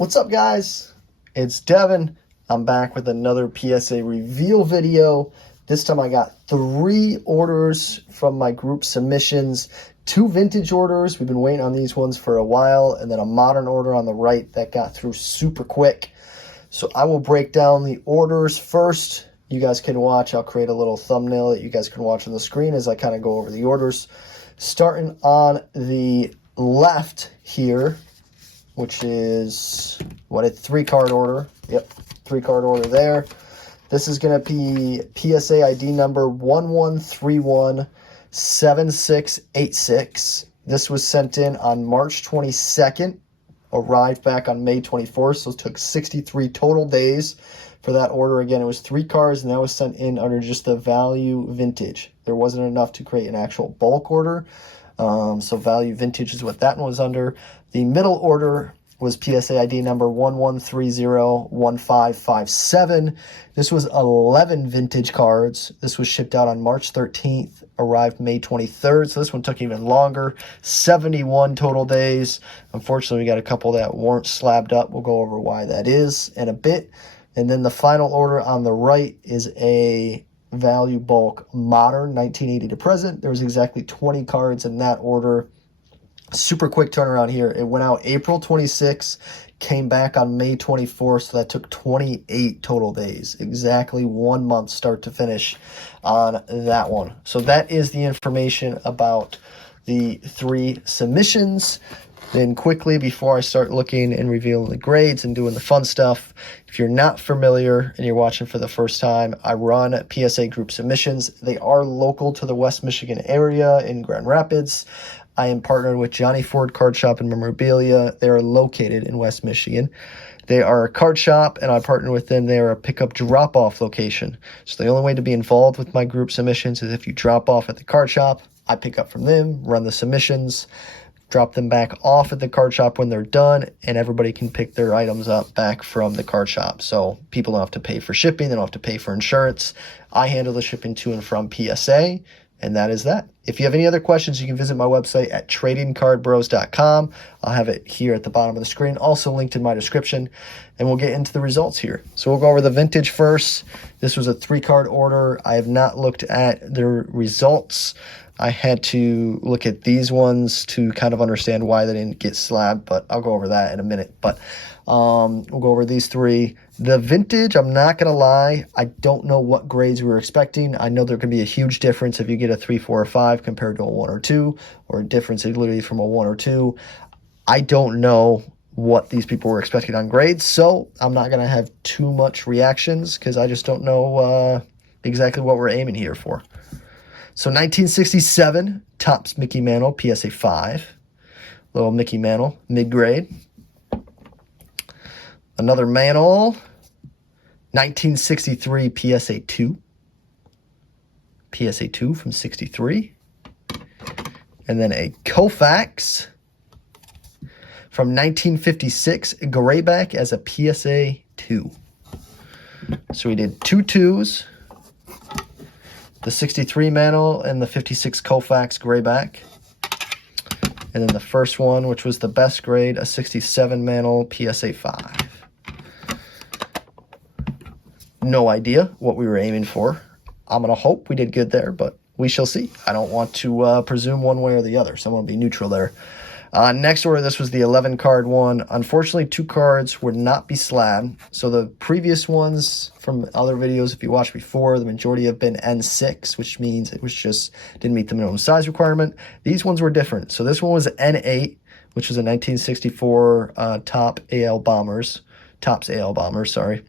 What's up, guys? It's Devin. I'm back with another PSA reveal video. This time I got 3 orders from my group submissions, 2 vintage orders. We've been waiting on these ones for a while, and then a modern order on the right that got through super quick. So I will break down the orders first. You guys can watch. I'll create a little thumbnail that you guys can watch on the screen as I kind of go over the orders. Starting on the left here, which is what a 3-card order. Yep, 3-card order there. This is going to be PSA ID number 11317686. This was sent in on March 22nd, arrived back on May 24th, so it took 63 total days for that order. Again, it was 3 cards, and that was sent in under just the value vintage. There wasn't enough to create an actual bulk order. So value vintage is what that one was under. The middle order was PSA ID number 11301557. This was 11 vintage cards. This was shipped out on March 13th, arrived May 23rd. So this one took even longer, 71 total days. Unfortunately, we got a couple that weren't slabbed up. We'll go over why that is in a bit. And then the final order on the right is a value bulk modern 1980 to present. There was exactly 20 cards in that order. Super quick turnaround here. It went out April 26, came back on May 24th, so that took 28 total days. Exactly 1 month start to finish on that one. So that is the information about the 3 submissions. Then quickly, before I start looking and revealing the grades and doing the fun stuff, if you're not familiar and you're watching for the first time, I run PSA group submissions. They are local to the West Michigan area in Grand Rapids. I am partnered with Johnny Ford Card Shop and Memorabilia. They are located in West Michigan. They are a card shop, and I partner with them. They are a pickup drop-off location. So the only way to be involved with my group submissions is if you drop off at the card shop. I pick up from them, run the submissions, drop them back off at the card shop when they're done, and everybody can pick their items up back from the card shop. So people don't have to pay for shipping. They don't have to pay for insurance. I handle the shipping to and from PSA, and that is that. If you have any other questions, you can visit my website at tradingcardbros.com. I'll have it here at the bottom of the screen, also linked in my description, and we'll get into the results here. So we'll go over the vintage first. This was a 3-card order. I have not looked at the results. I had to look at these ones to kind of understand why they didn't get slabbed, but I'll go over that in a minute. But we'll go over these 3. The vintage, I'm not going to lie, I don't know what grades we were expecting. I know there could be a huge difference if you get a 3, 4, or 5 compared to a 1 or 2, or a difference literally from a 1 or 2. I don't know what these people were expecting on grades, so I'm not going to have too much reactions because I just don't know exactly what we're aiming here for. So 1967, Topps Mickey Mantle, PSA 5. Little Mickey Mantle, mid-grade. Another Mantle, 1963, PSA 2. PSA 2 from 63. And then a Koufax from 1956, Grayback as a PSA 2. So we did 2 2s. The 63 Mantle and the 56 Koufax Grayback. And then the first one, which was the best grade, a 67 Mantle PSA 5. No idea what we were aiming for. I'm going to hope we did good there, but we shall see. I don't want to presume one way or the other, so I'm going to be neutral there. Next order, this was the 11-card one. Unfortunately, 2 cards would not be slabbed. So the previous ones from other videos, if you watched before, the majority have been N6, which means it was just didn't meet the minimum size requirement. These ones were different. So this one was N8, which was a 1964 Topps AL Bombers, sorry.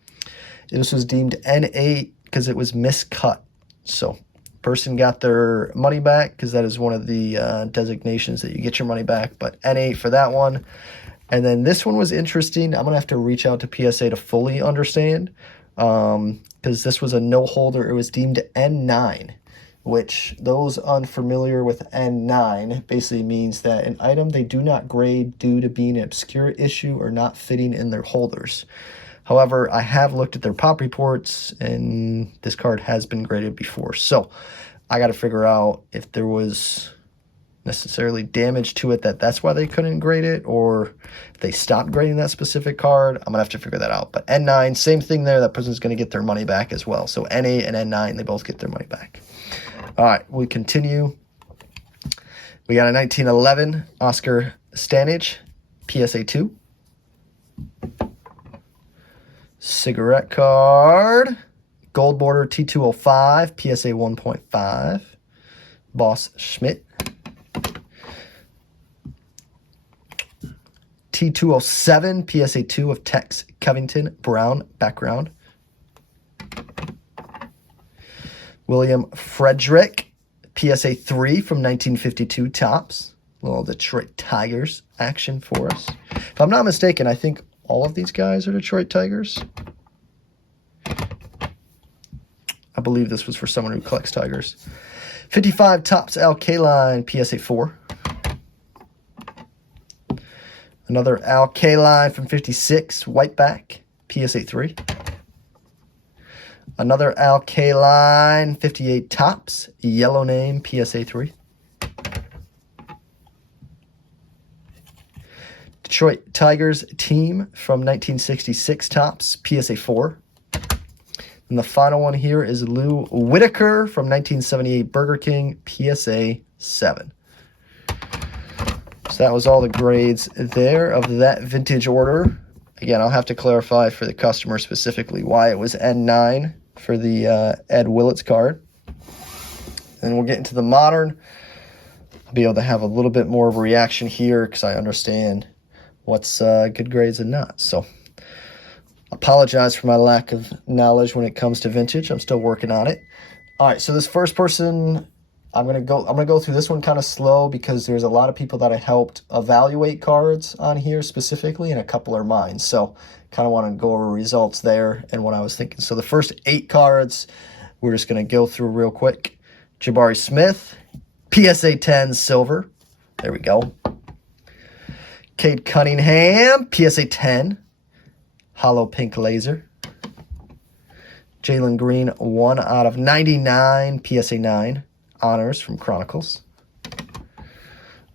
This was deemed N8 because it was miscut. So person got their money back because that is one of the designations that you get your money back, but N8 for that one. And then this one was interesting. I'm going to have to reach out to PSA to fully understand because this was a no holder. It was deemed N9, which those unfamiliar with N9 basically means that an item they do not grade due to being an obscure issue or not fitting in their holders. However, I have looked at their pop reports, and this card has been graded before. So I got to figure out if there was necessarily damage to it that's why they couldn't grade it, or they stopped grading that specific card. I'm going to have to figure that out. But N9, same thing there. That person's going to get their money back as well. So N8 and N9, they both get their money back. All right, we continue. We got a 1911 Oscar Stanage, PSA 2. Cigarette card. Gold border T205, PSA 1.5. Boss Schmidt. T207, PSA 2 of Tex Covington, brown background. William Frederick, PSA 3 from 1952 Topps. Little Detroit Tigers action for us. If I'm not mistaken, I think all of these guys are Detroit Tigers. I believe this was for someone who collects Tigers. 55 Topps Al Kaline, PSA 4. Another Al Kaline from 56, Whiteback, PSA 3. Another Al Kaline, 58 Topps, Yellow Name, PSA 3. Detroit Tigers team from 1966 Topps, PSA 4. And the final one here is Lou Whitaker from 1978 Burger King, PSA 7. So that was all the grades there of that vintage order. Again, I'll have to clarify for the customer specifically why it was N9 for the Ed Willits card. And we'll get into the modern. I'll be able to have a little bit more of a reaction here because I understand what's good grades and not. So apologize for my lack of knowledge when it comes to vintage. I'm still working on it. All right, so this first person, I'm gonna go through this one kind of slow because there's a lot of people that I helped evaluate cards on here specifically, and a couple are mine. So kind of want to go over results there and what I was thinking. So the first 8 cards, we're just gonna go through real quick. Jabari Smith, PSA 10 silver. There we go. Cade Cunningham, PSA 10. Hollow pink laser. Jalen Green, 1 out of 99, PSA 9. Honors from Chronicles.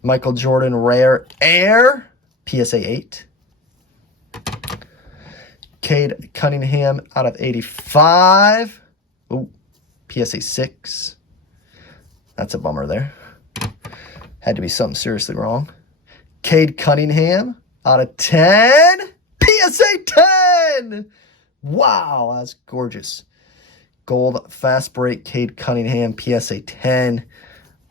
Michael Jordan, rare air, PSA 8. Cade Cunningham out of 85. Ooh, PSA 6. That's a bummer there. Had to be something seriously wrong. Cade Cunningham out of 10. PSA 10! Wow, that's gorgeous. Gold fast break Cade Cunningham, PSA 10.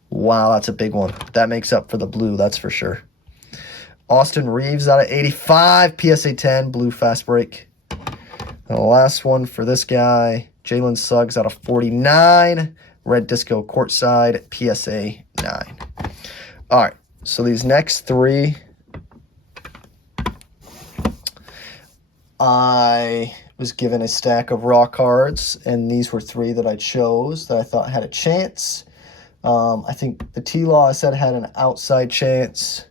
Wow, that's a big one. That makes up for the blue, that's for sure. Austin Reeves out of 85, PSA 10, blue fast break. And the last one for this guy, Jalen Suggs out of 49, red disco courtside, PSA 9. All right, so these next 3, I was given a stack of raw cards, and these were 3 that I chose that I thought had a chance. I think the T-Law I said had an outside chance,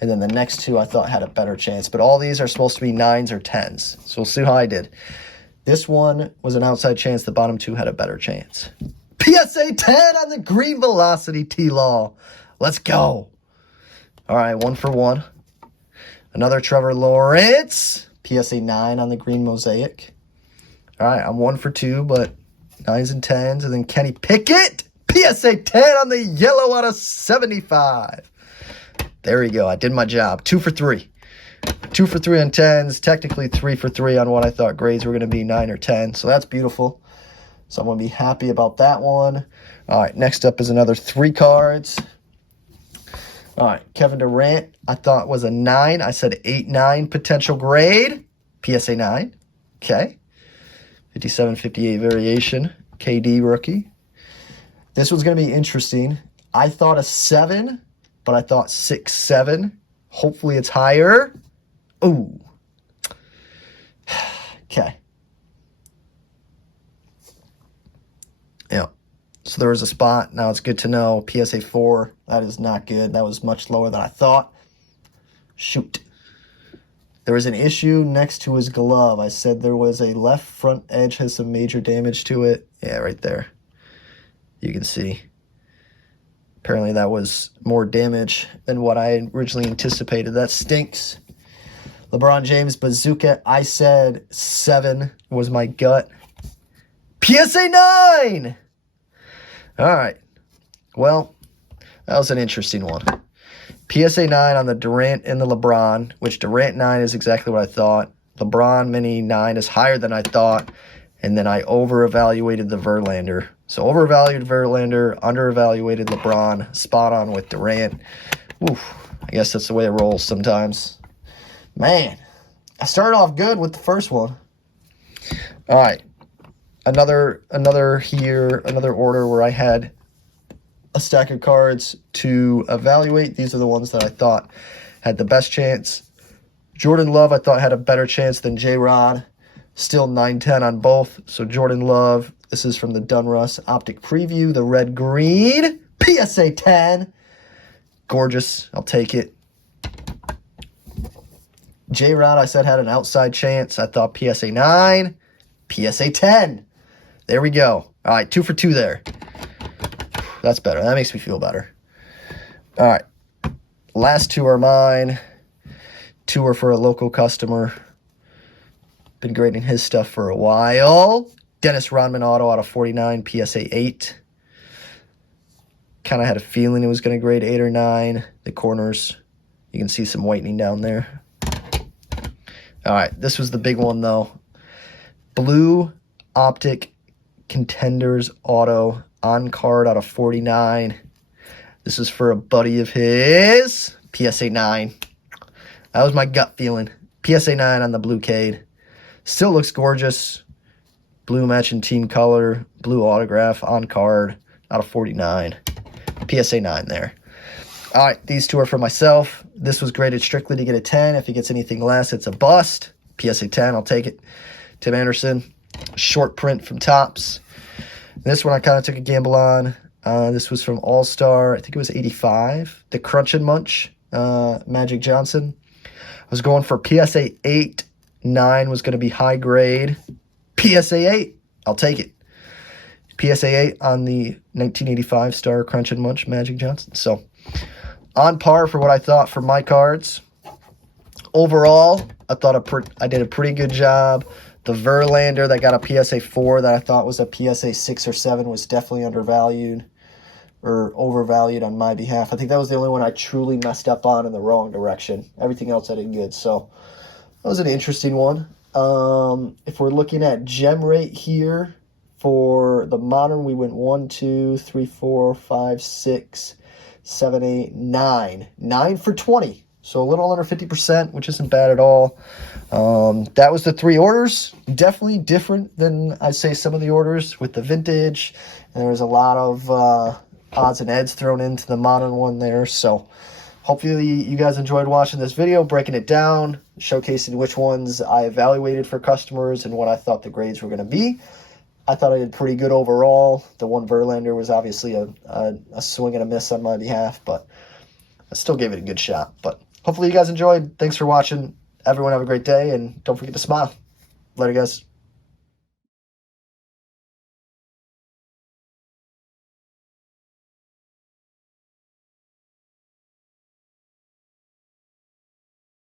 and then the next 2 I thought had a better chance. But all these are supposed to be 9s or 10s, so we'll see how I did. This one was an outside chance. The bottom 2 had a better chance. PSA 10 on the green velocity T-Law. Let's go. All right, 1 for 1. Another Trevor Lawrence, PSA 9 on the green mosaic. All right, I'm 1 for 2, but 9s and 10s. And then Kenny Pickett, PSA 10 on the yellow out of 75. There you go. I did my job. 2 for 3. 2 for 3 on 10s. Technically 3 for 3 on what I thought grades were going to be 9 or 10. So that's beautiful. So I'm going to be happy about that one. All right, next up is another 3 cards. All right, Kevin Durant, I thought was a 9. I said 8-9 potential grade. PSA 9. Okay. 57-58 variation. KD rookie. This one's going to be interesting. I thought a 7, but I thought 6-7. Hopefully it's higher. Ooh. Okay. Yeah. So there was a spot. Now it's good to know. PSA 4. That is not good. That was much lower than I thought. Shoot. There was an issue next to his glove. I said there was a left front edge has some major damage to it. Yeah, right there. You can see. Apparently that was more damage than what I originally anticipated. That stinks. LeBron James Bazooka. I said 7 was my gut. PSA 9! All right. Well, that was an interesting one. PSA 9 on the Durant and the LeBron, which Durant 9 is exactly what I thought. LeBron Mini 9 is higher than I thought. And then I over-evaluated the Verlander. So over-evaluated Verlander, under-evaluated LeBron, spot on with Durant. Oof, I guess that's the way it rolls sometimes. Man, I started off good with the first one. All right. Another order where I had a stack of cards to evaluate. These are the ones that I thought had the best chance. Jordan Love, I thought, had a better chance than J-Rod. Still 9-10 on both. So Jordan Love, this is from the Dunruss Optic Preview, the red-green, PSA 10. Gorgeous. I'll take it. J-Rod, I said, had an outside chance. I thought PSA 9, PSA 10. There we go. All right, 2 for 2 there. That's better. That makes me feel better. All right. Last 2 are mine. 2 are for a local customer. Been grading his stuff for a while. Dennis Rodman auto out of 49, PSA 8. Kind of had a feeling it was going to grade 8 or 9. The corners, you can see some whitening down there. All right, this was the big one, though. Blue Optic Contenders auto on card out of 49. This is for a buddy of his. PSA 9. That was my gut feeling. PSA 9 on the blue Cade. Still looks gorgeous. Blue matching team color. Blue autograph on card out of 49. PSA 9 there. All right, these 2 are for myself. This was graded strictly to get a 10. If he gets anything less, it's a bust. PSA 10, I'll take it. Tim Anderson, short print from Topps. This one I kind of took a gamble on. This was from All-Star. I think it was 85. The Crunch and Munch, Magic Johnson. I was going for PSA 8. 9 was going to be high grade. PSA 8, I'll take it. PSA 8 on the 1985 Star Crunch and Munch Magic Johnson. So, on par for what I thought for my cards. Overall, I thought I did a pretty good job. The Verlander that got a PSA 4 that I thought was a PSA 6 or 7 was definitely undervalued or overvalued on my behalf. I think that was the only one I truly messed up on in the wrong direction. Everything else I did good. So, that was an interesting one. If we're looking at gem rate here, for the modern, we went 1, 2, 3, 4, 5, 6, 7, 8, 9. 9 for 20. So a little under 50%, which isn't bad at all. That was the 3 orders. Definitely different than, I'd say, some of the orders with the vintage. And there was a lot of odds and ends thrown into the modern one there. So hopefully you guys enjoyed watching this video, breaking it down, showcasing which ones I evaluated for customers and what I thought the grades were going to be. I thought I did pretty good overall. The one Verlander was obviously a swing and a miss on my behalf, but I still gave it a good shot. But hopefully you guys enjoyed. Thanks for watching. Everyone have a great day, and don't forget to smile. Later, guys.